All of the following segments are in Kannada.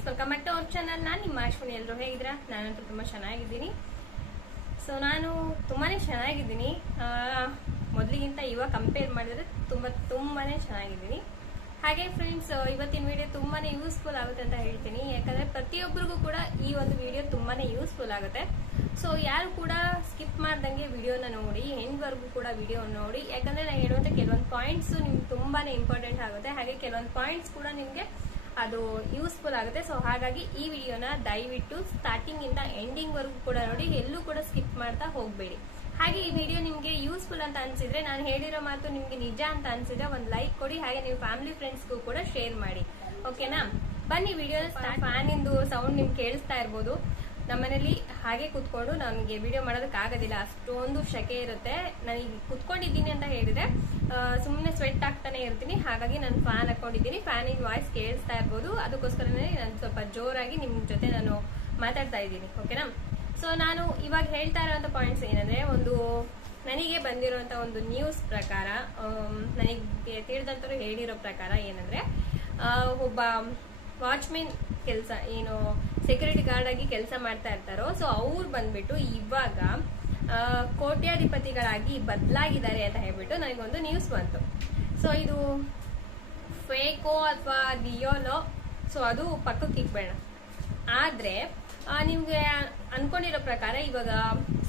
Friends, welcome back to our channel. ನಾನು ನಿಮ್ಮ ಅಶ್ವಿನಿ. ಎಲ್ಲರೂ ಹೇಗಿದ್ದೀರಾ? ನಾನಂತೂ ತುಂಬ ಚೆನ್ನಾಗಿದ್ದೀನಿ. ಸೊ ನಾನು ತುಂಬಾನೇ ಚೆನ್ನಾಗಿದ್ದೀನಿ. ಮೊದಲಿಗಿಂತ ಇವಾಗ ಕಂಪೇರ್ ಮಾಡಿದ್ರೆ ತುಂಬಾನೇ ಚೆನ್ನಾಗಿದ್ದೀನಿ. ಹಾಗೆ ಫ್ರೆಂಡ್ಸ್, ಇವತ್ತಿನ ವಿಡಿಯೋ ತುಂಬಾನೇ ಯೂಸ್ಫುಲ್ ಆಗುತ್ತೆ ಅಂತ ಹೇಳ್ತೀನಿ. ಯಾಕಂದ್ರೆ ಪ್ರತಿಯೊಬ್ಬರಿಗೂ ಕೂಡ ಈ ಒಂದು ವಿಡಿಯೋ ತುಂಬಾನೇ ಯೂಸ್ಫುಲ್ ಆಗುತ್ತೆ. ಸೊ ಯಾರು ಕೂಡ ಸ್ಕಿಪ್ ಮಾಡ್ದಂಗೆ ವಿಡಿಯೋನ ನೋಡಿ, ಎಂಡ್ವರೆಗೂ ಕೂಡ ವಿಡಿಯೋ ನೋಡಿ. ಯಾಕಂದ್ರೆ ನಾನು ಹೇಳುವಂತ ಕೆಲವೊಂದು ಪಾಯಿಂಟ್ಸ್ ನಿಮ್ಗೆ ತುಂಬಾನೇ ಇಂಪಾರ್ಟೆಂಟ್ ಆಗುತ್ತೆ. ಹಾಗೆ ಕೆಲವೊಂದು ಪಾಯಿಂಟ್ಸ್ ಕೂಡ ನಿಮ್ಗೆ ಅದು ಯೂಸ್ಫುಲ್ ಆಗುತ್ತೆ. ಸೊ ಹಾಗಾಗಿ ಈ ವಿಡಿಯೋನ ದಯವಿಟ್ಟು ಸ್ಟಾರ್ಟಿಂಗ್ ಇಂದ ಎಂಡಿಂಗ್ ವರೆಗೂ ಕೂಡ ನೋಡಿ, ಎಲ್ಲೂ ಕೂಡ ಸ್ಕಿಪ್ ಮಾಡ್ತಾ ಹೋಗ್ಬೇಡಿ. ಹಾಗೆ ಈ ವಿಡಿಯೋ ನಿಮ್ಗೆ ಯೂಸ್ಫುಲ್ ಅಂತ ಅನ್ಸಿದ್ರೆ, ನಾನು ಹೇಳಿರೋ ಮಾತು ನಿಮ್ಗೆ ನಿಜ ಅಂತ ಅನ್ಸಿದ್ರೆ ಒಂದು ಲೈಕ್ ಕೊಡಿ. ಹಾಗೆ ನೀವು ಫ್ಯಾಮಿಲಿ ಫ್ರೆಂಡ್ಸ್ಗೂ ಕೂಡ ಶೇರ್ ಮಾಡಿ. ಓಕೆನಾ? ಬನ್ನಿ ವಿಡಿಯೋ ಸ್ಟಾರ್ಟ್. ಫ್ಯಾನ್ ಇಂದು ಸೌಂಡ್ ನಿಮ್ಗೆ ಕೇಳಿಸ್ತಾ ಇರ್ಬೋದು. ನಮ್ಮನೇಲಿ ಹಾಗೆ ಕುತ್ಕೊಂಡು ನಮಗೆ ವಿಡಿಯೋ ಮಾಡೋದಕ್ಕೆ ಆಗೋದಿಲ್ಲ, ಅಷ್ಟೊಂದು ಶೆಕೆ ಇರುತ್ತೆ. ನಾನು ಈಗ ಕುತ್ಕೊಂಡಿದ್ದೀನಿ ಅಂತ ಹೇಳಿದ್ರೆ ಸುಮ್ಮನೆ ಸ್ವೆಟ್ ಆಗ್ತಾನೆ ಇರ್ತೀನಿ. ಹಾಗಾಗಿ ನಾನು ಫ್ಯಾನ್ ಹಾಕೊಂಡಿದ್ದೀನಿ. ಫ್ಯಾನಿನ ವಾಯ್ಸ್ ಕೇಳಿಸ್ತಾ ಇರ್ಬೋದು. ಅದಕ್ಕೋಸ್ಕರನೇ ನಾನು ಸ್ವಲ್ಪ ಜೋರಾಗಿ ನಿಮ್ ಜೊತೆ ನಾನು ಮಾತಾಡ್ತಾ ಇದ್ದೀನಿ. ಓಕೆನಾ? ಸೊ ನಾನು ಇವಾಗ ಹೇಳ್ತಾ ಇರೋಂಥ ಪಾಯಿಂಟ್ಸ್ ಏನಂದ್ರೆ, ಒಂದು ನನಗೆ ಬಂದಿರೋಂಥ ಒಂದು ನ್ಯೂಸ್ ಪ್ರಕಾರ, ನನಗೆ ತಿಳಿದಂತರು ಹೇಳಿರೋ ಪ್ರಕಾರ ಏನಂದ್ರೆ, ಒಬ್ಬ ವಾಚ್ಮೆನ್ ಕೆಲಸ, ಏನು ಸೆಕ್ಯೂರಿಟಿ ಗಾರ್ಡ್ ಆಗಿ ಕೆಲಸ ಮಾಡ್ತಾ ಇರ್ತಾರೋ, ಸೊ ಅವ್ರು ಬಂದ್ಬಿಟ್ಟು ಇವಾಗ ಕೋಟ್ಯಾಧಿಪತಿಗಳಾಗಿ ಬದಲಾಗಿದ್ದಾರೆ ಅಂತ ಹೇಳ್ಬಿಟ್ಟು ನನಗೊಂದು ನ್ಯೂಸ್ ಬಂತು. ಸೊ ಇದು ಫೇಕೋ ಅಥವಾ ರಿಯೋಲೋ, ಸೊ ಅದು ಪಕ್ಕಕ್ಕೆ ಇಕ್ಬೇಡ. ಆದ್ರೆ ನಿಮ್ಗೆ ಅನ್ಕೊಂಡಿರೋ ಪ್ರಕಾರ ಇವಾಗ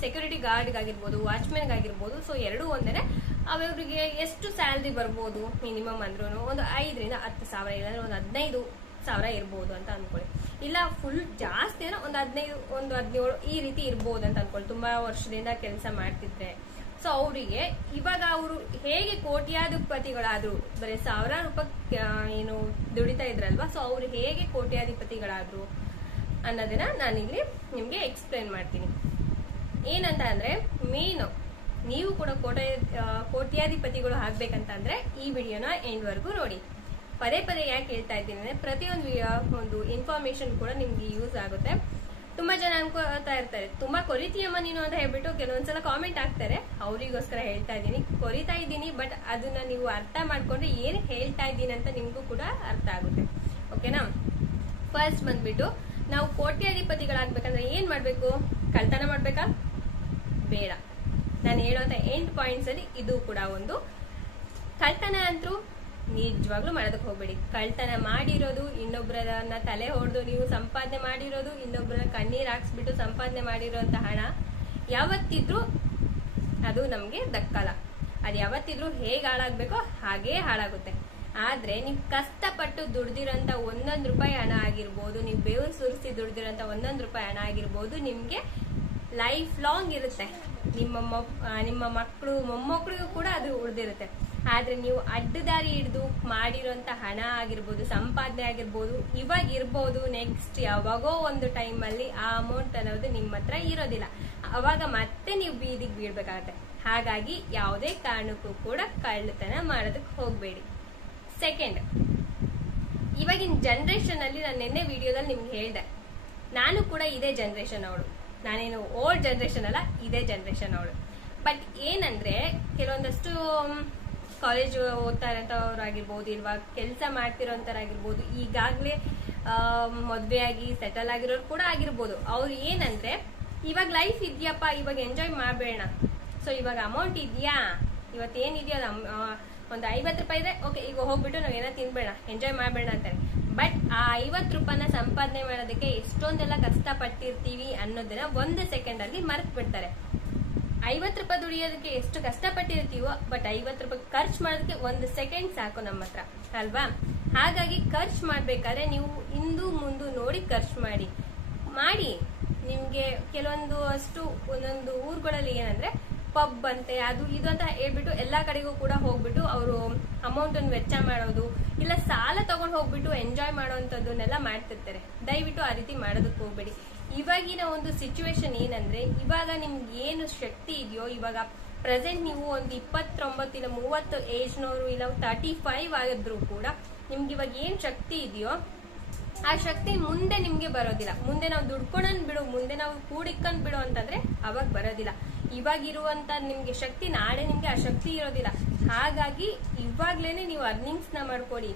ಸೆಕ್ಯೂರಿಟಿ ಗಾರ್ಡ್ಗಾಗಿರ್ಬೋದು, ವಾಚ್ಮೆನ್ಗಾಗಿರ್ಬೋದು, ಸೊ ಎರಡೂ ಒಂದೇನೆ. ಅವರಿಗೆ ಎಷ್ಟು ಸ್ಯಾಲ್ರಿ ಬರ್ಬೋದು ಮಿನಿಮಮ್ ಅಂದ್ರೂ ಒಂದು 5 ರಿಂದ 10 ಸಾವಿರ, ಇಲ್ಲಾಂದ್ರೆ ಒಂದು 15,000 ಇರ್ಬೋದು ಅಂತ ಅನ್ಕೊಳ್ಳಿ. ಇಲ್ಲ ಫುಲ್ ಜಾಸ್ತಿ ಅಂದ್ರೆ ಒಂದು 15, ಒಂದು 17 ಈ ರೀತಿ ಇರ್ಬೋದು ಅಂತ ಅನ್ಕೊಳ್ಳಿ. ತುಂಬಾ ವರ್ಷದಿಂದ ಕೆಲಸ ಮಾಡ್ತಿದ್ರೆ. ಸೊ ಅವರಿಗೆ ಇವಾಗ ಅವರು ಹೇಗೆ ಕೋಟ್ಯಾಧಿಪತಿಗಳಾದ್ರು, ಬರೀ ಸಾವಿರಾರು ರೂಪಾಯಿ ಏನು ದುಡಿತಾ ಇದ್ರಲ್ವಾ, ಸೊ ಅವ್ರು ಹೇಗೆ ಕೋಟ್ಯಾಧಿಪತಿಗಳಾದ್ರು ಅನ್ನೋದನ್ನ ನಾನಿಲ್ಲಿ ನಿಮ್ಗೆ ಎಕ್ಸ್ಪ್ಲೇನ್ ಮಾಡ್ತೀನಿ. ಏನಂತ ಅಂದ್ರೆ, ಮೇನ್ ನೀವು ಕೂಡ ಕೋಟ್ಯಾಧಿಪತಿಗಳು ಆಗ್ಬೇಕಂತ ಅಂದ್ರೆ ಈ ವಿಡಿಯೋನ ಎಂಡ್ ವರೆಗೂ ನೋಡಿ. ಪದೇ ಪದೇ ಯಾಕೆ ಹೇಳ್ತಾ ಇದ್ದೀನಿ ಅಂದ್ರೆ, ಪ್ರತಿಯೊಂದು ಒಂದು ಇನ್ಫಾರ್ಮೇಶನ್ ಕೂಡ ನಿಮ್ಗೆ ಯೂಸ್ ಆಗುತ್ತೆ. ತುಂಬಾ ಜನ ಅನ್ಕೋತಾ ಇರ್ತಾರೆ, ತುಂಬಾ ಕೊರಿತೀಯಮ್ಮ ನೀನು ಅಂತ ಹೇಳ್ಬಿಟ್ಟು ಕೆಲವೊಂದ್ಸಲ ಕಾಮೆಂಟ್ ಆಗ್ತಾರೆ. ಅವರಿಗೋಸ್ಕರ ಹೇಳ್ತಾ ಇದ್ದೀನಿ, ಕೊರಿತಾ ಇದ್ದೀನಿ, ಬಟ್ ಅದನ್ನ ನೀವು ಅರ್ಥ ಮಾಡ್ಕೊಂಡ್ರೆ ಏನ್ ಹೇಳ್ತಾ ಇದ್ದೀನಿ ಅಂತ ನಿಮ್ಗೂ ಕೂಡ ಅರ್ಥ ಆಗುತ್ತೆ. ಓಕೆನಾ? ಫಸ್ಟ್ ಬಂದ್ಬಿಟ್ಟು, ನಾವು ಕೋಟ್ಯಾಧಿಪತಿಗಳಾಗ್ಬೇಕಂದ್ರೆ ಏನ್ ಮಾಡ್ಬೇಕು? ಕಳ್ತನ ಮಾಡ್ಬೇಕಾ? ಬೇಡ. ನಾನು ಹೇಳೋಂತ 8 ಪಾಯಿಂಟ್ಸ್ ಅಲ್ಲಿ ಇದು ಕೂಡ ಒಂದು. ಕಳ್ತನ ಅಂತೂ ನಿಜವಾಗ್ಲೂ ಮಾಡೋದಕ್ಕೆ ಹೋಗ್ಬೇಡಿ. ಕಳ್ತನ ಮಾಡಿರೋದು, ಇನ್ನೊಬ್ಬರನ್ನ ತಲೆ ಹೊಡೆದು ನೀವು ಸಂಪಾದನೆ ಮಾಡಿರೋದು, ಇನ್ನೊಬ್ಬರ ಕಣ್ಣೀರ್ ಹಾಕ್ಸ್ಬಿಟ್ಟು ಸಂಪಾದನೆ ಮಾಡಿರೋಂತ ಹಣ ಯಾವತ್ತಿದ್ರು ಅದು ನಮ್ಗೆ ದಕ್ಕಲ್ಲ. ಅದು ಯಾವತ್ತಿದ್ರು ಹೇಗೆ ಹಾಳಾಗ್ಬೇಕೋ ಹಾಗೇ ಹಾಳಾಗುತ್ತೆ. ಆದ್ರೆ ನೀವು ಕಷ್ಟಪಟ್ಟು ದುಡ್ದಿರೋಂತ 1 ರೂಪಾಯಿ ಹಣ ಆಗಿರ್ಬೋದು, ನೀವು ಬೇವು ಸುರಿಸಿ ದುಡ್ದಿರೋಂತ 1 ರೂಪಾಯಿ ಹಣ ಆಗಿರ್ಬೋದು, ನಿಮ್ಗೆ ಲೈಫ್ ಲಾಂಗ್ ಇರುತ್ತೆ. ನಿಮ್ಮ ಮಕ್ಕಳು ಮೊಮ್ಮಕ್ಕಳಿಗೂ ಕೂಡ ಅದು ಉಳಿದಿರುತ್ತೆ. ಆದ್ರೆ ನೀವು ಅಡ್ಡದಾರಿ ಹಿಡಿದು ಮಾಡಿರೋಂತ ಹಣ ಆಗಿರ್ಬೋದು, ಸಂಪಾದನೆ ಆಗಿರ್ಬೋದು, ಇವಾಗ ಇರ್ಬೋದು, ನೆಕ್ಸ್ಟ್ ಯಾವಾಗೋ ಒಂದು ಟೈಮ್ ಅಲ್ಲಿ ಆ ಅಮೌಂಟ್ ಅನ್ನೋದು ನಿಮ್ಮ ಹತ್ರ ಇರೋದಿಲ್ಲ. ಅವಾಗ ಮತ್ತೆ ನೀವು ಬೀದಿಗೆ ಬೀಳ್ಬೇಕಾಗತ್ತೆ. ಹಾಗಾಗಿ ಯಾವುದೇ ಕಾರಣಕ್ಕೂ ಕೂಡ ಕಳ್ಳತನ ಮಾಡೋದಕ್ಕೆ ಹೋಗ್ಬೇಡಿ. ಸೆಕೆಂಡ್, ಇವಾಗಿನ ಜನರೇಷನ್ ಅಲ್ಲಿ ನಾನು ನಿನ್ನೆ ವಿಡಿಯೋದಲ್ಲಿ ನಿಮ್ಗೆ ಹೇಳ್ದೆ, ನಾನು ಕೂಡ ಇದೇ ಜನರೇಷನ್ ಅವಳು. ನಾನೇನು ಓಲ್ಡ್ ಜನರೇಷನ್ ಅಲ್ಲ, ಇದೇ ಜನರೇಷನ್ ಅವಳು. ಬಟ್ ಏನಂದ್ರೆ, ಕೆಲವೊಂದಷ್ಟು ಕಾಲೇಜ್ ಓದ್ತಾ ಇರೋಂಥವ್ರಾಗಿರ್ಬೋದು, ಇವಾಗ ಕೆಲಸ ಮಾಡ್ತಿರೋಂಥವ್ರಾಗಿರ್ಬೋದು, ಈಗಾಗ್ಲೇ ಮದ್ವೆ ಆಗಿ ಸೆಟಲ್ ಆಗಿರೋರು ಕೂಡ ಆಗಿರ್ಬೋದು. ಅವ್ರು ಏನಂದ್ರೆ, ಇವಾಗ ಲೈಫ್ ಇದೆಯಪ್ಪ, ಇವಾಗ ಎಂಜಾಯ್ ಮಾಡಬೇಡ. ಸೊ ಇವಾಗ ಅಮೌಂಟ್ ಇದೆಯಾ, ಇವತ್ತೇನಿದೆಯೋ ಒಂದು 50 ರೂಪಾಯಿ ಇದೆ, ಓಕೆ ಈಗ ಹೋಗ್ಬಿಟ್ಟು ನಾವೇನೋ ತಿನ್ಬೇಡ, ಎಂಜಾಯ್ ಮಾಡಬೇಡ ಅಂತಾರೆ. ಬಟ್ ಆ 50 ರೂಪಾಯಿನ ಸಂಪಾದನೆ ಮಾಡೋದಕ್ಕೆ ಎಷ್ಟೊಂದೆಲ್ಲ ಕಷ್ಟಪಟ್ಟಿರ್ತೀವಿ ಅನ್ನೋದನ್ನ 1 ಸೆಕೆಂಡ್ ಅಲ್ಲಿ ಮರೆತು ಬಿಡ್ತಾರೆ. 50 ರೂಪಾಯಿ ದುಡಿಯೋದಕ್ಕೆ ಎಷ್ಟು ಕಷ್ಟಪಟ್ಟಿರ್ತೀವೋ, ಬಟ್ 50 ರೂಪಾಯಿ ಖರ್ಚು ಮಾಡೋದಕ್ಕೆ 1 ಸೆಕೆಂಡ್ ಸಾಕು ನಮ್ಮ ಹತ್ರ, ಅಲ್ವಾ? ಹಾಗಾಗಿ ಖರ್ಚು ಮಾಡ್ಬೇಕಾದ್ರೆ ನೀವು ಹಿಂದು ಮುಂದು ನೋಡಿ ಖರ್ಚು ಮಾಡಿ. ನಿಮ್ಗೆ ಕೆಲವೊಂದು ಅಷ್ಟು ಒಂದೊಂದು ಊರುಗಳಲ್ಲಿ ಏನಂದ್ರೆ ಪಬ್ ಅಂತೆ, ಅದು ಇದು ಅಂತ ಹೇಳ್ಬಿಟ್ಟು ಎಲ್ಲಾ ಕಡೆಗೂ ಕೂಡ ಹೋಗ್ಬಿಟ್ಟು ಅವರು ಅಮೌಂಟ್ ಅನ್ನು ವೆಚ್ಚ ಮಾಡೋದು, ಇಲ್ಲ ಸಾಲ ತಗೊಂಡು ಹೋಗ್ಬಿಟ್ಟು ಎಂಜಾಯ್ ಮಾಡೋಂಥದ್ದನ್ನೆಲ್ಲ ಮಾಡ್ತಿರ್ತಾರೆ. ದಯವಿಟ್ಟು ಆ ರೀತಿ ಮಾಡೋದಕ್ಕೆ ಹೋಗ್ಬೇಡಿ. ಇವಾಗಿನ ಒಂದು ಸಿಚುವೇಶನ್ ಏನಂದ್ರೆ, ಇವಾಗ ನಿಮ್ಗೆ ಏನು ಶಕ್ತಿ ಇದೆಯೋ, ಇವಾಗ ಪ್ರೆಸೆಂಟ್ ನೀವು ಒಂದು 29 ಇಲ್ಲ 30 ಏಜ್ನವರು, ಇಲ್ಲ 35 ಆಗಿದ್ರು ಕೂಡ ನಿಮ್ಗೆ ಇವಾಗ ಏನ್ ಶಕ್ತಿ ಇದೆಯೋ ಆ ಶಕ್ತಿ ಮುಂದೆ ನಿಮ್ಗೆ ಬರೋದಿಲ್ಲ. ಮುಂದೆ ನಾವು ದುಡ್ಕೊಂಡ್ ಬಿಡು, ಮುಂದೆ ನಾವು ಕೂಡಿಕೊಂಡ್ ಬಿಡು ಅಂತಂದ್ರೆ ಅವಾಗ ಬರೋದಿಲ್ಲ. ಇವಾಗಿರುವಂತ ನಿಮ್ಗೆ ಶಕ್ತಿ ನಾಳೆ ನಿಮ್ಗೆ ಆ ಶಕ್ತಿ ಇರೋದಿಲ್ಲ. ಹಾಗಾಗಿ ಇವಾಗ್ಲೇನೆ ನೀವು ಅರ್ನಿಂಗ್ಸ್ ನ ಮಾಡ್ಕೊಳ್ಳಿ.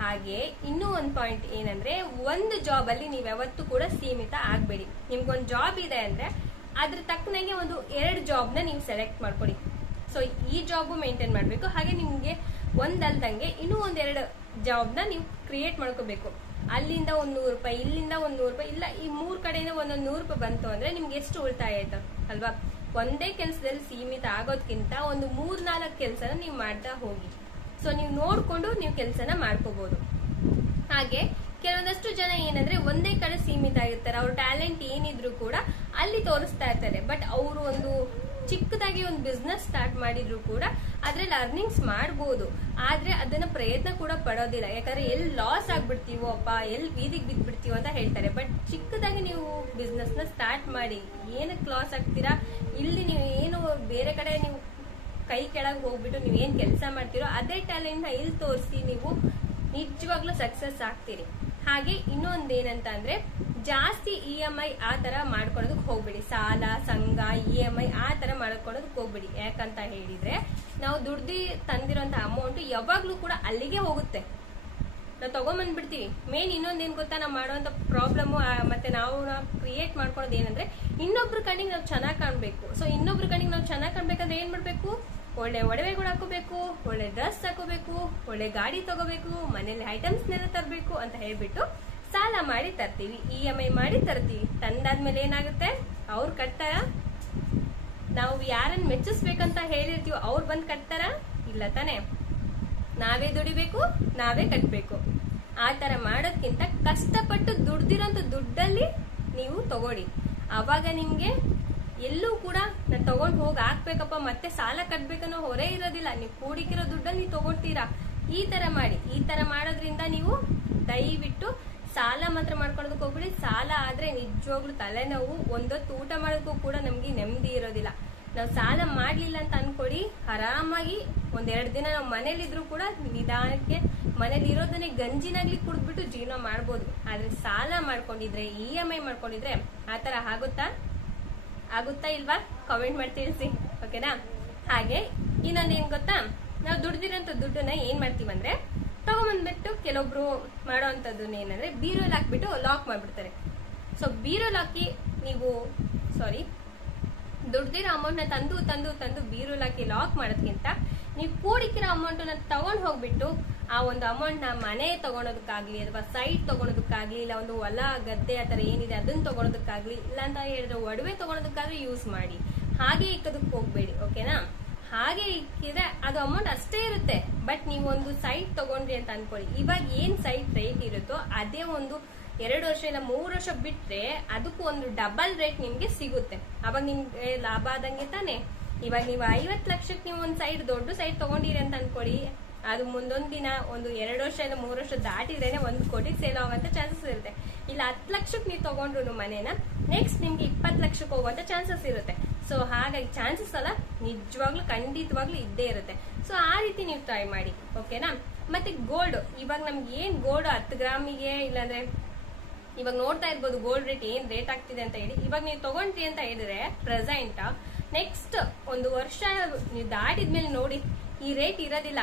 ಹಾಗೆ ಇನ್ನೂ ಒಂದು ಪಾಯಿಂಟ್ ಏನಂದ್ರೆ, ಒಂದು ಜಾಬ್ ಅಲ್ಲಿ ನೀವು ಯಾವತ್ತೂ ಕೂಡ ಸೀಮಿತ ಆಗ್ಬೇಡಿ. ನಿಮ್ಗೊಂದು ಜಾಬ್ ಇದೆ ಅಂದ್ರೆ ಅದ್ರ ತಕ್ಕನಾಗೆ ಒಂದು 2 ಜಾಬ್ನ ನೀವು ಸೆಲೆಕ್ಟ್ ಮಾಡ್ಕೊಳ್ಳಿ. ಸೊ ಈ ಜಾಬ್ ಮೇಂಟೈನ್ ಮಾಡ್ಬೇಕು, ಹಾಗೆ ನಿಮ್ಗೆ ಒಂದಲ್ದಂಗೆ ಇನ್ನೂ 1-2 ಜಾಬ್ನ ನೀವು ಕ್ರಿಯೇಟ್ ಮಾಡ್ಕೋಬೇಕು. ಅಲ್ಲಿಂದ 100 ರೂಪಾಯಿ, ಇಲ್ಲಿಂದ 100 ರೂಪಾಯಿ, ಇಲ್ಲ ಈ 3 ಕಡೆಯಿಂದ 100 ರೂಪಾಯಿ ಬಂತು ಅಂದ್ರೆ ನಿಮ್ಗೆ ಎಷ್ಟು ಉಳಿತಾಯ ಆಯ್ತು ಅಲ್ವಾ? ಒಂದೇ ಕೆಲಸದಲ್ಲಿ ಸೀಮಿತ ಆಗೋದ್ಕಿಂತ ಒಂದು 3-4 ಕೆಲಸನ ನೀವು ಮಾಡ್ತಾ ಹೋಗಿ. ಸೊ ನೀವು ನೋಡ್ಕೊಂಡು ನೀವು ಕೆಲಸನ ಮಾಡ್ಕೋಬಹುದು. ಹಾಗೆ ಕೆಲವೊಂದಷ್ಟು ಜನ ಏನಂದ್ರೆ ಒಂದೇ ಕಡೆ ಸೀಮಿತ ಆಗಿರ್ತಾರೆ. ಅವ್ರ ಟ್ಯಾಲೆಂಟ್ ಏನಿದ್ರು ಕೂಡ ಅಲ್ಲಿ ತೋರಿಸ್ತಾ ಇರ್ತಾರೆ. ಬಟ್ ಅವರು ಒಂದು ಚಿಕ್ಕದಾಗಿ ಒಂದು ಬಿಸ್ನೆಸ್ ಸ್ಟಾರ್ಟ್ ಮಾಡಿದ್ರು ಕೂಡ ಅದ್ರಲ್ಲಿ ಅರ್ನಿಂಗ್ಸ್ ಮಾಡಬಹುದು. ಆದ್ರೆ ಅದನ್ನ ಪ್ರಯತ್ನ ಕೂಡ ಪಡೋದಿಲ್ಲ. ಯಾಕಂದ್ರೆ ಎಲ್ಲಿ ಲಾಸ್ ಆಗ್ಬಿಡ್ತೀವೋ ಅಪ್ಪ, ಎಲ್ಲಿ ಬೀದಿಗೆ ಬಿದ್ಬಿಡ್ತೀವೋ ಅಂತ ಹೇಳ್ತಾರೆ. ಬಟ್ ಚಿಕ್ಕದಾಗಿ ನೀವು ಬಿಸ್ನೆಸ್ ನ ಸ್ಟಾರ್ಟ್ ಮಾಡಿ. ಏನಕ್ಕೆ ಲಾಸ್ ಆಗ್ತೀರಾ? ಇಲ್ಲಿ ನೀವು ಏನು ಬೇರೆ ಕಡೆ ನೀವು ಕೈ ಕೆಳಗೆ ಹೋಗ್ಬಿಟ್ಟು ನೀವು ಏನ್ ಕೆಲಸ ಮಾಡ್ತೀರೋ ಅದೇ ಟ್ಯಾಲೆಂಟ್ ನ ಇಲ್ಲಿ ತೋರಿಸಿ ನೀವು ನಿಜವಾಗ್ಲೂ ಸಕ್ಸಸ್ ಆಗ್ತೀರಿ. ಹಾಗೆ ಇನ್ನೊಂದ್ ಏನಂತ ಅಂದ್ರೆ, ಜಾಸ್ತಿ EMI ಆ ತರ ಮಾಡ್ಕೊಳೋದಕ್ಕೆ ಹೋಗ್ಬಿಡಿ. ಸಾಲ, ಸಂಘ, EMI ಆ ತರ ಮಾಡ್ಕೊಳೋದಕ್ಕೆ ಹೋಗ್ಬಿಡಿ. ಯಾಕಂತ ಹೇಳಿದ್ರೆ ನಾವು ದುಡ್ದು ತಂದಿರೋಂತ ಅಮೌಂಟ್ ಯಾವಾಗ್ಲೂ ಕೂಡ ಅಲ್ಲಿಗೆ ಹೋಗುತ್ತೆ. ನಾವು ತಗೊಂಡ್ಬಂದ್ಬಿಡ್ತೀವಿ. ಮೇನ್ ಇನ್ನೊಂದೇನ್ ಗೊತ್ತಾ, ನಾವು ಮಾಡುವಂತ ಪ್ರಾಬ್ಲಮ್ ಮತ್ತೆ ನಾವು ಕ್ರಿಯೇಟ್ ಮಾಡ್ಕೊಳ್ಳೋದು ಏನಂದ್ರೆ, ಇನ್ನೊಬ್ರ ಕಣ್ಣಿಗೆ ನಾವು ಚೆನ್ನಾಗ್ ಕಾಣ್ಬೇಕು. ಸೊ ಇನ್ನೊಬ್ರ ಕಣ್ಣಿಗೆ ನಾವು ಚೆನ್ನಾಗ್ ಕಾಣ್ಬೇಕಂದ್ರೆ ಏನ್ ಮಾಡ್ಬೇಕು? ಒಳ್ಳೆ ಒಡವೆಗಳು ಹಾಕೋಬೇಕು, ಒಳ್ಳೆ ಡ್ರೆಸ್ ಹಾಕೋಬೇಕು, ಒಳ್ಳೆ ಗಾಡಿ ತಗೋಬೇಕು, ಮನೇಲಿ ಐಟಮ್ಸ್ ನೆಲ್ಲ ತರಬೇಕು ಅಂತ ಹೇಳ್ಬಿಟ್ಟು ಸಾಲ ಮಾಡಿ ತರ್ತೀವಿ, EMI ಮಾಡಿ ತರ್ತೀವಿ. ತಂದಾದ್ಮೇಲೆ ಏನಾಗುತ್ತೆ? ಅವ್ರು ಕಟ್ತಾರ? ನಾವು ಯಾರನ್ನ ಮೆಚ್ಚಿಸ್ಬೇಕಂತ ಹೇಳಿರ್ತೀವಿ ಅವ್ರು ಬಂದ್ ಕಟ್ತಾರ? ಇಲ್ಲ ತಾನೆ. ನಾವೇ ದುಡಿಬೇಕು, ನಾವೇ ಕಟ್ಬೇಕು. ಆ ತರ ಮಾಡೋದ್ಕಿಂತ ಕಷ್ಟಪಟ್ಟು ದುಡ್ದಿರೋಂತ ದುಡ್ಡಲ್ಲಿ ನೀವು ತಗೊಳ್ಳಿ. ಅವಾಗ ನಿಮ್ಗೆ ಎಲ್ಲೂ ಕೂಡ ನಾನು ತಗೊಂಡ್ ಹೋಗಿ ಹಾಕ್ಬೇಕಪ್ಪ ಮತ್ತೆ ಸಾಲ ಕಟ್ಬೇಕನ್ನೋ ಹೊರೆ ಇರೋದಿಲ್ಲ. ನೀವು ಕೂಡಿಕಿರೋ ದುಡ್ಡಲ್ಲಿ ನೀವು ತಗೊಳ್ತೀರಾ. ಈ ತರ ಮಾಡಿ. ಈ ತರ ಮಾಡೋದ್ರಿಂದ ನೀವು ದಯವಿಟ್ಟು ಸಾಲ ಮಾತ್ರ ಮಾಡ್ಕೊಳೋದಕ್ಕೆ ಹೋಗ್ಬಿಡಿ. ಸಾಲ ಆದ್ರೆ ನಿಜವಾಗ್ಲೂ ತಲೆನೋವು, ಒಂದೊತ್ತು ಊಟ ಮಾಡೋದಕ್ಕೂ ಕೂಡ ನಮ್ಗೆ ನೆಮ್ಮದಿ ಇರೋದಿಲ್ಲ. ನಾವು ಸಾಲ ಮಾಡ್ಲಿಲ್ಲ ಅಂತ ಅನ್ಕೊಳ್ಳಿ, ಆರಾಮಾಗಿ 1-2 ದಿನ ನಾವು ಮನೇಲಿದ್ರು ಕೂಡ ನಿಧಾನಕ್ಕೆ ಮನೇಲಿ ಇರೋದನ್ನೇ ಗಂಜಿನಾಗ್ಲಿ ಕುಡಿದ್ಬಿಟ್ಟು ಜೀವನ ಮಾಡ್ಬೋದು. ಆದ್ರೆ ಸಾಲ ಮಾಡ್ಕೊಂಡಿದ್ರೆ, EMI ಮಾಡ್ಕೊಂಡಿದ್ರೆ ಆತರ ಆಗುತ್ತಾ ಇಲ್ವಾ? ಕಾಮೆಂಟ್ ಮಾಡಿ ತಿಳಿಸಿ, ಓಕೆನಾ? ಹಾಗೆ ಇನ್ನೊಂದೇನ್ ಗೊತ್ತಾ, ನಾವು ದುಡ್ದಿರೋಂತ ದುಡ್ಡನ್ನ ಏನ್ ಮಾಡ್ತೀವಂದ್ರೆ ತಗೊಂಡ್ಬಂದ್ಬಿಟ್ಟು ಕೆಲವೊಬ್ರು ಮಾಡೋಂಥದ್ದನ್ನ ಏನಂದ್ರೆ ಬೀರೋಲ್ ಹಾಕ್ಬಿಟ್ಟು ಲಾಕ್ ಮಾಡ್ಬಿಡ್ತಾರೆ. ಸೊ ಬೀರೋಲ್ ಹಾಕಿ ನೀವು ದುಡ್ದಿರೋ ಅಮೌಂಟ್ ನ ತಂದು ತಂದು ತಂದು ಬೀರೋಲ್ ಹಾಕಿ ಲಾಕ್ ಮಾಡೋದ್ಕಿಂತ ನೀವು ಕೂಡಿಕಿರೋ ಅಮೌಂಟ್ ನ ತಗೊಂಡ್ ಹೋಗ್ಬಿಟ್ಟು ಆ ಒಂದು ಅಮೌಂಟ್ ನ ಮನೆ ತಗೊಳೋದಕ್ಕಾಗ್ಲಿ, ಅಥವಾ ಸೈಟ್ ತಗೊಳೋದಕ್ಕಾಗ್ಲಿ, ಇಲ್ಲ ಒಂದು ಹೊಲ ಗದ್ದೆ ಆತರ ಏನಿದೆ ಅದನ್ನ ತಗೊಳೋದಕ್ಕಾಗ್ಲಿ, ಇಲ್ಲ ಅಂತ ಹೇಳಿದ್ರೆ ಒಡವೆ ತಗೊಳೋದಕ್ಕಾಗ್ಲಿ ಯೂಸ್ ಮಾಡಿ. ಹಾಗೆ ಇಕ್ಕದಕ್ಕೆ ಹೋಗ್ಬೇಡಿ, ಓಕೆನಾ? ಹಾಗೆ ಇಕ್ಕಿದ್ರೆ ಅದು ಅಮೌಂಟ್ ಅಷ್ಟೇ ಇರುತ್ತೆ. ಬಟ್ ನೀವು ಒಂದು ಸೈಟ್ ತಗೊಂಡ್ರಿ ಅಂತ ಅನ್ಕೊಳ್ಳಿ, ಇವಾಗ ಏನ್ ಸೈಟ್ ರೇಟ್ ಇರುತ್ತೋ ಅದೇ ಒಂದು 2 ವರ್ಷ ಇಲ್ಲ 3 ವರ್ಷ ಬಿಟ್ರೆ ಅದಕ್ಕೂ ಒಂದು ಡಬಲ್ ರೇಟ್ ನಿಮ್ಗೆ ಸಿಗುತ್ತೆ. ಅವಾಗ ನಿಮ್ಗೆ ಲಾಭ ಆದಂಗೆ ತಾನೆ. ಇವಾಗ ನೀವು 50 ಲಕ್ಷಕ್ಕೆ ನೀವು ಒಂದು ಸೈಟ್, ದೊಡ್ಡ ಸೈಟ್ ತಗೊಂಡಿರಿ ಅಂತ ಅನ್ಕೊಳ್ಳಿ, ಅದು ಮುಂದೊಂದ್ ದಿನ ಒಂದು 2 ವರ್ಷ ಇಲ್ಲ 3 ವರ್ಷ ದಾಟಿದ್ರೇನೆ 1 ಕೋಟಿಗೆ ಸೇಲ್ ಆಗುವಂತ ಚಾನ್ಸಸ್ ಇರುತ್ತೆ. ಇಲ್ಲ 10 ಲಕ್ಷಕ್ಕೆ ನೀವು ತಗೊಂಡ್ರು ಮನೇನ, ನೆಕ್ಸ್ಟ್ ನಿಮ್ಗೆ 20 ಲಕ್ಷಕ್ಕೆ ಹೋಗುವಂತ ಚಾನ್ಸಸ್ ಇರುತ್ತೆ. ಸೊ ಹಾಗಾಗಿ ಚಾನ್ಸಸ್ ಅಲ್ಲ, ನಿಜವಾಗ್ಲೂ ಖಂಡಿತವಾಗ್ಲೂ ಇದ್ದೇ ಇರುತ್ತೆ. ಸೊ ಆ ರೀತಿ ನೀವು ಟ್ರೈ ಮಾಡಿ, ಓಕೆನಾ? ಮತ್ತೆ ಗೋಲ್ಡ್, ಇವಾಗ ನಮ್ಗೆ ಏನ್ ಗೋಲ್ಡ್ 10 ಗ್ರಾಮಿಗೆ, ಇಲ್ಲಾಂದ್ರೆ ಇವಾಗ ನೋಡ್ತಾ ಇರ್ಬೋದು ಗೋಲ್ಡ್ ರೇಟ್ ಏನ್ ರೇಟ್ ಆಗ್ತಿದೆ ಅಂತ ಹೇಳಿ. ಇವಾಗ ನೀವು ತಗೊಂಡ್ರಿ ಅಂತ ಹೇಳಿದ್ರೆ ಪ್ರೆಸೆಂಟ್ ನೆಕ್ಸ್ಟ್ 1 ವರ್ಷ ನೀವು ದಾಟಿದ್ಮೇಲೆ ನೋಡಿ ಈ ರೇಟ್ ಇರೋದಿಲ್ಲ,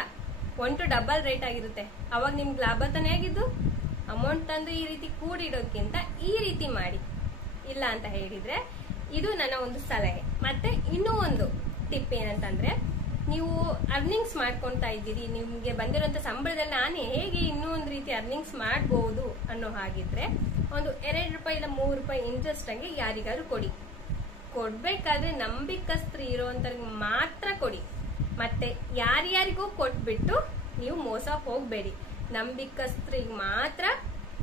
1 to ಡಬಲ್ ರೇಟ್ ಆಗಿರುತ್ತೆ. ಅವಾಗ ನಿಮ್ಗೆ ಲಾಭ ತಾನೇ ಆಗಿದ್ದು. ಅಮೌಂಟ್ ತಂದು ಈ ರೀತಿ ಕೂಡಿಡೋದ್ಕಿಂತ ಈ ರೀತಿ ಮಾಡಿ. ಇಲ್ಲ ಅಂತ ಹೇಳಿದ್ರೆ ಇದು ನನ್ನ ಒಂದು ಸಲಹೆ. ಮತ್ತೆ ಇನ್ನೂ ಒಂದು ಟಿಪ್ ಏನಂತಂದ್ರೆ, ನೀವು ಅರ್ನಿಂಗ್ಸ್ ಮಾಡ್ಕೊಂತಾ ಇದ್ದೀರಿ, ನಿಮ್ಗೆ ಬಂದಿರೋಂಥ ಸಂಬಳದಲ್ಲಿ ನಾನು ಹೇಗೆ ಇನ್ನೂ ಒಂದು ರೀತಿ ಅರ್ನಿಂಗ್ಸ್ ಮಾಡಬಹುದು ಅನ್ನೋ ಹಾಗಿದ್ರೆ ಒಂದು 2 ರೂಪಾಯಿ ಇಲ್ಲ 3 ರೂಪಾಯಿ ಇಂಟ್ರೆಸ್ಟ್ ಹಂಗೆ ಯಾರಿಗಾದ್ರು ಕೊಡಿ. ಕೊಡ್ಬೇಕಾದ್ರೆ ನಂಬಿಕಸ್ತ್ರು ಇರೋಂಥವ್ರಿಗೆ ಮಾತ್ರ ಕೊಡಿ. ಮತ್ತೆ ಯಾರ್ಯಾರಿಗೂ ಕೊಟ್ಬಿಟ್ಟು ನೀವು ಮೋಸ ಹೋಗ್ಬೇಡಿ. ನಂಬಿಕಸ್ತ್ರಿಗೆ ಮಾತ್ರ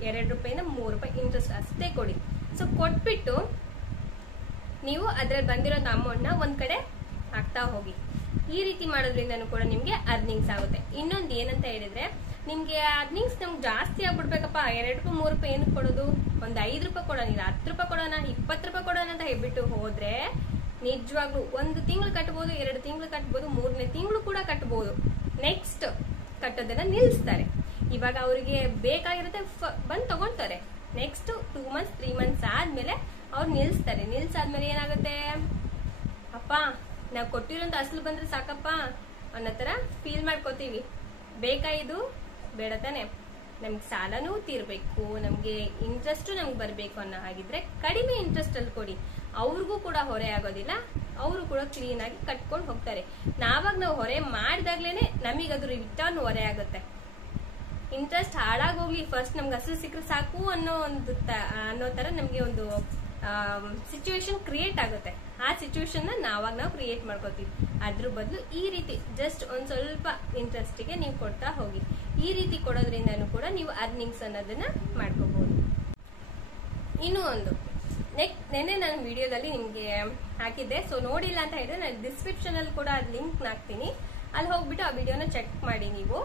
2 ರೂಪಾಯಿನ 3 ರೂಪಾಯಿ ಇಂಟ್ರೆಸ್ಟ್ ಅಷ್ಟೇ ಕೊಡಿ. ಸೊ ಕೊಟ್ಬಿಟ್ಟು ನೀವು ಅದ್ರಲ್ಲಿ ಬಂದಿರೋಂಥ ಅಮೌಂಟ್ ನ ಒಂದ್ ಕಡೆ ಹಾಕ್ತಾ ಹೋಗಿ. ಈ ರೀತಿ ಮಾಡೋದ್ರಿಂದನೂ ಕೂಡ ನಿಮ್ಗೆ ಅರ್ನಿಂಗ್ಸ್ ಆಗುತ್ತೆ. ಇನ್ನೊಂದು ಏನಂತ ಹೇಳಿದ್ರೆ, ನಿಮ್ಗೆ ಅರ್ನಿಂಗ್ಸ್ ನಮ್ಗೆ ಜಾಸ್ತಿ ಆಗ್ಬಿಡ್ಬೇಕಪ್ಪ, 2 ರೂಪಾಯಿ 3 ರೂಪಾಯಿ ಏನಕ್ಕೆ ಕೊಡೋದು, ಒಂದು 5 ರೂಪಾಯಿ ಕೊಡೋಣ, ಇಲ್ಲ 10 ರೂಪಾಯಿ ಕೊಡೋಣ, 20 ರೂಪಾಯಿ ಕೊಡೋಣ ಅಂತ ಹೇಳ್ಬಿಟ್ಟು ಹೋದ್ರೆ ನಿಜವಾಗ್ಲು 1 ತಿಂಗಳು ಕಟ್ಬೋದು, 2 ತಿಂಗಳು ಕಟ್ಬೋದು, 3ನೇ ತಿಂಗಳು ಕೂಡ ಕಟ್ಬೋದು. ನೆಕ್ಸ್ಟ್ ಕಟ್ಟೋದನ್ನ ನಿಲ್ಲಿಸ್ತಾರೆ. ಇವಾಗ ಅವ್ರಿಗೆ ಬೇಕಾಗಿರುತ್ತೆ ಬಂದ್ ತಗೊಳ್ತಾರೆ. ನೆಕ್ಸ್ಟ್ 2 ಮಂತ್ಸ್ 3 ಮಂತ್ಸ್ ಆದ್ಮೇಲೆ ಅವ್ರು ನಿಲ್ಸ್ತಾರೆ. ನಿಲ್ಸಾದ್ಮೇಲೆ ಏನಾಗುತ್ತೆ, ಅಪ್ಪ ನಾವ್ ಕೊಟ್ಟಿರೋಂತ ಅಸಲು ಬಂದ್ರೆ ಸಾಕಪ್ಪ ಅನ್ನೋ ತರ ಫೀಲ್ ಮಾಡ್ಕೋತೀವಿ. ಬೇಕಾ ಇದು? ಬೇಡ ತಾನೆ. ನಮ್ಗೆ ಸಾಲನೂ ತೀರ್ಬೇಕು, ನಮ್ಗೆ ಇಂಟ್ರೆಸ್ಟ್ ನಮ್ಗೆ ಬರ್ಬೇಕು ಅನ್ನೋ ಹಾಗಿದ್ರೆ ಕಡಿಮೆ ಇಂಟ್ರೆಸ್ಟ್ ಅಲ್ಲಿ ಕೊಡಿ. ಅವ್ರಿಗೂ ಕೂಡ ಹೊರೆ ಆಗೋದಿಲ್ಲ, ಅವರು ಕೂಡ ಕ್ಲೀನ್ ಆಗಿ ಕಟ್ಕೊಂಡು ಹೋಗ್ತಾರೆ. ನಾವು ಹೊರೆ ಮಾಡಿದಾಗ್ಲೇನೆ ನಮಗದು ರಿಟರ್ನ್ ಹೊರೆ ಆಗುತ್ತೆ. ಇಂಟ್ರೆಸ್ಟ್ ಹಾಳಾಗೋಗ್ಲಿ, ಫಸ್ಟ್ ನಮ್ಗೆ ಹಸು ಸಿಕ್ಕರೆ ಸಾಕು ಅನ್ನೋ ತರ ನಮ್ಗೆ ಒಂದು ಸಿಚುವೇಶನ್ ಕ್ರಿಯೇಟ್ ಆಗುತ್ತೆ. ಆ ಸಿಚುವೇಶನ್ ನಾವು ಕ್ರಿಯೇಟ್ ಮಾಡ್ಕೋತೀವಿ. ಅದ್ರ ಬದಲು ಈ ರೀತಿ ಜಸ್ಟ್ ಒಂದ್ ಸ್ವಲ್ಪ ಇಂಟ್ರೆಸ್ಟ್ ಗೆ ನೀವು ಕೊಡ್ತಾ ಹೋಗಿ. ಈ ರೀತಿ ಕೊಡೋದ್ರಿಂದನೂ ಕೂಡ ನೀವು ಅರ್ನಿಂಗ್ಸ್ ಅನ್ನೋದನ್ನ ಮಾಡ್ಕೋಬಹುದು. ಇನ್ನೂ ಒಂದು ನೆನ್ನೆ ನಾನು ವಿಡಿಯೋದಲ್ಲಿ ನಿಮ್ಗೆ ಹಾಕಿದ್ದೆ, ಸೊ ನೋಡಿಲ್ಲ ಅಂತ ಹೇಳಿದ್ರೆ ನಾನು ಡಿಸ್ಕ್ರಿಪ್ಷನ್ ಅಲ್ಲಿ ಕೂಡ ಅದ್ ಲಿಂಕ್ ಹಾಕ್ತೀನಿ, ಅಲ್ಲಿ ಹೋಗ್ಬಿಟ್ಟು ಆ ವಿಡಿಯೋನ ಚೆಕ್ ಮಾಡಿ. ನೀವು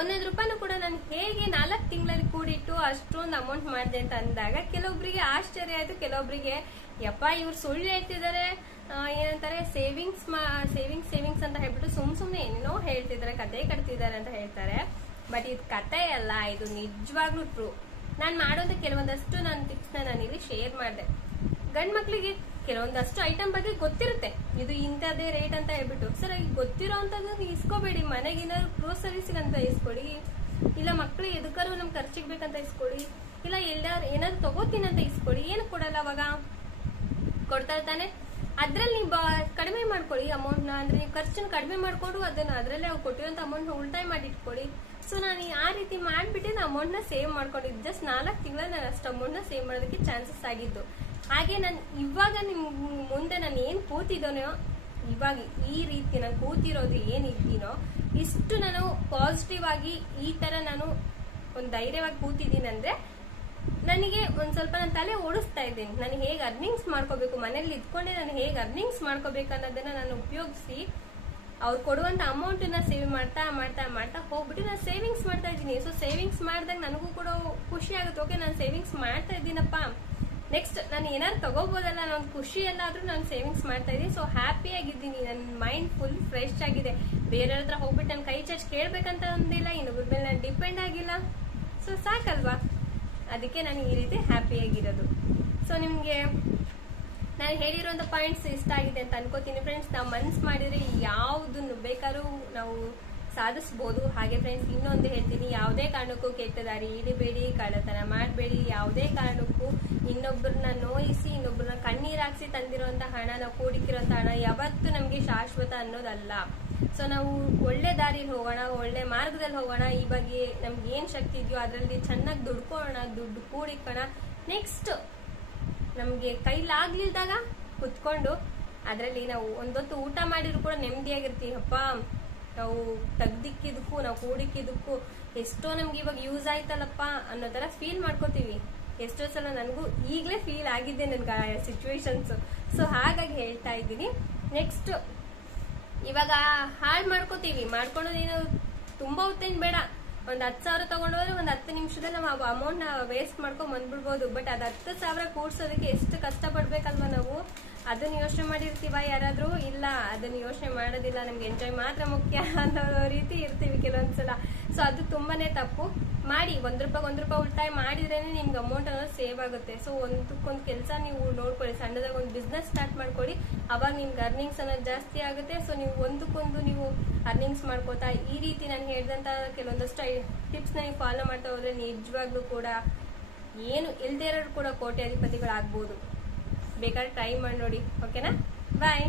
1 ರೂಪಾಯಿನೂ ಕೂಡ ನಾನು ಹೇಗೆ 4 ತಿಂಗಳಲ್ಲಿ ಕೂಡಿಟ್ಟು ಅಷ್ಟೊಂದು ಅಮೌಂಟ್ ಮಾಡಿದೆ ಅಂತ ಅಂದಾಗ ಕೆಲವೊಬ್ಬರಿಗೆ ಆಶ್ಚರ್ಯ ಆಯ್ತು, ಕೆಲವೊಬ್ಬರಿಗೆ ಯಪ್ಪ ಇವ್ರು ಸುಳ್ಳು ಹೇಳ್ತಿದ್ದಾರೆ, ಏನಂತಾರೆ ಸೇವಿಂಗ್ಸ್ ಅಂತ ಹೇಳ್ಬಿಟ್ಟು ಸುಮ್ನೆ ಏನೇನೋ ಹೇಳ್ತಿದ್ದಾರೆ, ಕತೆ ಕಟ್ತಿದ್ದಾರೆ ಅಂತ ಹೇಳ್ತಾರೆ. ಬಟ್ ಇದು ಕತೆ ಅಲ್ಲ, ಇದು ನಿಜವಾಗ್ಲೂ ಟ್ರೂ. ನಾನು ಮಾಡೋಂತ ಕೆಲವೊಂದಷ್ಟು ನನ್ನ ಟಿಪ್ಸ್ ನಾನು ಇಲ್ಲಿ ಶೇರ್ ಮಾಡಿದೆ. ಗಂಡ್ ಮಕ್ಳಿಗೆ ಕೆಲವೊಂದಷ್ಟು ಐಟಮ್ ಬಗ್ಗೆ ಗೊತ್ತಿರುತ್ತೆ, ಇದು ಇಂಥದೇ ರೇಟ್ ಅಂತ ಹೇಳ್ಬಿಟ್ಟು. ಸರ್ ಈಗ ಗೊತ್ತಿರೋ ಅಂತದ್ದು ಇಸ್ಕೋಬೇಡಿ, ಮನೆಗಿನ ಗ್ರೋಸರೀಸ್ ಅಂತ ಇಸ್ಕೊಳ್ಳಿ, ಇಲ್ಲ ಮಕ್ಳು ಎದಕ್ಕಾರು ನಮ್ ಖರ್ಚಿಗೆ ಬೇಕಂತ ಇಸ್ಕೊಳ್ಳಿ, ಇಲ್ಲ ಏನಾದ್ರು ತಗೋತೀನಿ ಅಂತ ಇಸ್ಕೊಳ್ಳಿ. ಏನು ಕೊಡಲ್ಲ ಅವಾಗ, ಕೊಡ್ತಾ ಇರ್ತಾನೆ. ಅದ್ರಲ್ಲಿ ನೀವು ಕಡಿಮೆ ಮಾಡ್ಕೊಳ್ಳಿ ಅಮೌಂಟ್ ನ, ಅಂದ್ರೆ ನೀವು ಖರ್ಚನ್ನ ಕಡಿಮೆ ಮಾಡ್ಕೊಂಡು ಅದನ್ನ ಅದ್ರಲ್ಲೇ ಕೊಟ್ಟಿರೋಂತ ಅಮೌಂಟ್ ನ ಉಳಿತಾಯ ಮಾಡಿ ಇಟ್ಕೊಳ್ಳಿ. ಸೊ ನಾನು ಆ ರೀತಿ ಮಾಡ್ಬಿಟ್ಟು ಅಮೌಂಟ್ ನ ಸೇವ್ ಮಾಡ್ಕೊಂಡಿದ್ದು. ಜಸ್ಟ್ 4 ತಿಂಗಳ ನಾನು ಅಷ್ಟು ಅಮೌಂಟ್ ನ ಸೇವ್ ಮಾಡೋದಕ್ಕೆ ಚಾನ್ಸಸ್ ಆಗಿದ್ದು. ಹಾಗೆ ನಾನು ಇವಾಗ ನಿಮ್ ಮುಂದೆ ನಾನು ಏನ್ ಕೂತಿದ್ದೋನೋ, ಇವಾಗ ಈ ರೀತಿ ನಾನು ಕೂತಿರೋದು ಏನಿದ್ದೀನೋ ಇಷ್ಟು ನಾನು ಪಾಸಿಟಿವ್ ಆಗಿ ಈ ತರ ನಾನು ಒಂದು ಧೈರ್ಯವಾಗಿ ಕೂತಿದ್ದೀನಿ ಅಂದ್ರೆ ನನಗೆ ಒಂದ್ ಸ್ವಲ್ಪ ನನ್ನ ತಲೆ ಓಡಿಸ್ತಾ ಇದ್ದೀನಿ. ನಾನು ಹೇಗೆ ಅರ್ನಿಂಗ್ಸ್ ಮಾಡ್ಕೋಬೇಕು, ಮನೇಲಿ ಇದ್ಕೊಂಡೆ ನಾನು ಹೇಗೆ ಅರ್ನಿಂಗ್ಸ್ ಮಾಡ್ಕೋಬೇಕು ಅನ್ನೋದನ್ನ ನಾನು ಉಪಯೋಗಿಸಿ ಅವ್ರು ಕೊಡುವಂತ ಅಮೌಂಟ್ ನ ಸೇವ್ ಮಾಡ್ತಾ ಮಾಡ್ತಾ ಮಾಡ್ತಾ ಹೋಗ್ಬಿಟ್ಟು ನಾನು ಸೇವಿಂಗ್ಸ್ ಮಾಡ್ತಾ ಇದ್ದೀನಿ. ಸೊ ಸೇವಿಂಗ್ಸ್ ಮಾಡಿದಾಗ ನನಗೂ ಕೂಡ ಖುಷಿ ಆಗುತ್ತೆ, ಓಕೆ ನಾನು ಸೇವಿಂಗ್ಸ್ ಮಾಡ್ತಾ ಇದ್ದೀನಪ್ಪ, ನೆಕ್ಸ್ಟ್ ನಾನು ಏನಾದ್ರು ತಗೋಬಹುದಲ್ಲ ಅನ್ನೋ ಒಂದು ಖುಷಿ ಎಲ್ಲಾದ್ರೂ ನಾನು ಸೇವಿಂಗ್ಸ್ ಮಾಡ್ತಾ ಇದ್ದೀನಿ. ಸೊ ಹ್ಯಾಪಿ ಆಗಿದ್ದೀನಿ, ನನ್ನ ಮೈಂಡ್ ಫುಲ್ ಫ್ರೆಶ್ ಆಗಿದೆ. ಬೇರೆಯವ್ರ ಹತ್ರ ಹೋಗ್ಬಿಟ್ಟು ನಾನು ಕೈ ಚಾಚ್ ಕೇಳ್ಬೇಕಂತ ಅಂದಿಲ್ಲ, ಇನ್ನೊಬ್ಬರ ಮೇಲೆ ನಾನು ಡಿಪೆಂಡ್ ಆಗಿಲ್ಲ. ಸೊ ಸಾಕಲ್ವಾ, ಅದಕ್ಕೆ ನಾನು ಈ ರೀತಿ ಹ್ಯಾಪಿ ಆಗಿರೋದು. ಸೊ ನಿಮ್ಗೆ ನಾನು ಹೇಳಿರುವಂತ ಪಾಯಿಂಟ್ಸ್ ಇಷ್ಟ ಆಗಿದೆ ಅಂತ ಅನ್ಕೋತೀನಿ ಫ್ರೆಂಡ್ಸ್. ನಾವು ಮನ್ಸು ಮಾಡಿದ್ರೆ ಯಾವ್ದನ್ನು ಬೇಕಾದ್ರೂ ನಾವು ಸಾಧಿಸಬಹುದು. ಹಾಗೆ ಫ್ರೆಂಡ್ಸ್ ಇನ್ನೊಂದು ಹೇಳ್ತೀನಿ, ಯಾವುದೇ ಕಾರಣಕ್ಕೂ ಕೆಟ್ಟ ದಾರಿ ಹಿಡಿಬೇಡಿ, ಕಳ್ಳತನ ಮಾಡಬೇಡಿ, ಯಾವುದೇ ಕಾರಣಕ್ಕೂ ಇನ್ನೊಬ್ಬರನ್ನ ನೋಯಿಸಿ ಇನ್ನೊಬ್ಬರನ್ನ ಕಣ್ಣೀರಾಕ್ಸಿ ತಂದಿರುವಂತ ಹಣ, ನಾವು ಕೂಡಿಕ್ಕಿರುವಂತ ಹಣ ಯಾವತ್ತೂ ನಮ್ಗೆ ಶಾಶ್ವತ ಅನ್ನೋದಲ್ಲ. ಸೊ ನಾವು ಒಳ್ಳೆ ದಾರಿಲಿ ಹೋಗೋಣ, ಒಳ್ಳೆ ಮಾರ್ಗದಲ್ಲಿ ಹೋಗೋಣ. ಈ ಬಗ್ಗೆ ನಮ್ಗೆ ಏನ್ ಶಕ್ತಿ ಇದೆಯೋ ಅದರಲ್ಲಿ ಚೆನ್ನಾಗಿ ದುಡ್ಕೋಣ, ದುಡ್ಡು ಕೂಡಿಕೋಣ. ನೆಕ್ಸ್ಟ್ ನಮ್ಗೆ ಕೈಲಾಗ್ಲಿಲ್ದಾಗ ಕುತ್ಕೊಂಡು ಅದರಲ್ಲಿ ನಾವು ಒಂದೊತ್ತು ಊಟ ಮಾಡಿದ್ರು ಕೂಡ ನೆಮ್ಮದಿಯಾಗಿರ್ತೀವಿ. ಅಪ್ಪ ನಾವು ತೆಗ್ದಿಕ್ಕಿದಕ್ಕೂ ನಾವು ಕೂಡಿಕ್ಕಿದಕ್ಕೂ ಎಷ್ಟೋ ನಮ್ಗೆ ಇವಾಗ ಯೂಸ್ ಆಯ್ತಲ್ಲಪ್ಪ ಅನ್ನೋ ತರ ಫೀಲ್ ಮಾಡ್ಕೋತೀವಿ. ಎಷ್ಟೋ ಸಲ ನನಗೂ ಈಗಲೇ ಫೀಲ್ ಆಗಿದ್ದೆ ನನ್ಗೆ ಸಿಚುವೇಶನ್ಸ್. ಸೊ ಹಾಗಾಗಿ ಹೇಳ್ತಾ ಇದ್ದೀನಿ. ನೆಕ್ಸ್ಟ್ ಇವಾಗ ಹಾಳು ಮಾಡ್ಕೋತೀವಿ, ಮಾಡ್ಕೊಳೋದೇನು ತುಂಬಾ ಹೊತ್ತೇನು ಬೇಡ. ಒಂದ್ 10,000 ತಗೊಂಡೋದ್ರೆ ಒಂದ್ 10 ನಿಮಿಷದಲ್ಲಿ ನಾವು ಅಮೌಂಟ್ ನ ವೇಸ್ಟ್ ಮಾಡ್ಕೊಂಡ್ ಬಂದ್ಬಿಡ್ಬೋದು. ಬಟ್ ಅದ್ 10,000 ಕೂಡ್ಸೋದಕ್ಕೆ ಎಷ್ಟು ಕಷ್ಟ ಪಡ್ಬೇಕಲ್ವಾ ನಾವು. ಅದನ್ನ ಯೋಚನೆ ಮಾಡಿರ್ತೀವ ಯಾರಾದ್ರೂ? ಇಲ್ಲ, ಅದನ್ನ ಯೋಚನೆ ಮಾಡೋದಿಲ್ಲ. ನಮ್ಗೆ ಎಂಜಾಯ್ ಮಾತ್ರ ಮುಖ್ಯ ಅನ್ನೋ ರೀತಿ ಇರ್ತೀವಿ ಕೆಲವೊಂದ್ಸಲ. ಸೊ ಅದು ತುಂಬಾನೇ ತಪ್ಪು. ಮಾಡಿ ₹1 ಉಳಿತಾಯ ಮಾಡಿದ್ರೇನೆ ನಿಮ್ಗೆ ಅಮೌಂಟ್ ಅನ್ನೋದು ಸೇವ್ ಆಗುತ್ತೆ. ಸೊ ಒಂದಕ್ಕೊಂದು ಕೆಲಸ ನೀವು ನೋಡ್ಕೊಳ್ಳಿ, ಸಣ್ಣದಾಗ ಒಂದು ಬಿಸ್ನೆಸ್ ಸ್ಟಾರ್ಟ್ ಮಾಡ್ಕೊಳ್ಳಿ, ಅವಾಗ ನಿಮ್ಗೆ ಅರ್ನಿಂಗ್ಸ್ ಅನ್ನೋದು ಜಾಸ್ತಿ ಆಗುತ್ತೆ. ಸೊ ನೀವು ಒಂದಕ್ಕೊಂದು ನೀವು ಅರ್ನಿಂಗ್ಸ್ ಮಾಡ್ಕೋತಾ ಈ ರೀತಿ ನಾನು ಹೇಳಿದಂತ ಕೆಲವೊಂದಷ್ಟು ಟಿಪ್ಸ್ ನೀವು ಫಾಲೋ ಮಾಡ್ತಾ ಹೋದ್ರೆ ನಿಜವಾಗ್ಲೂ ಕೂಡ ಏನು ಇಲ್ದೇ ಇರೋರು ಕೂಡ ಕೋಟ್ಯಾಧಿಪತಿಗಳಾಗ್ಬೋದು. ಬೇಕಾದ್ರೆ ಟ್ರೈ ಮಾಡಿ ನೋಡಿ. ಓಕೆನಾ? ಬಾಯ್.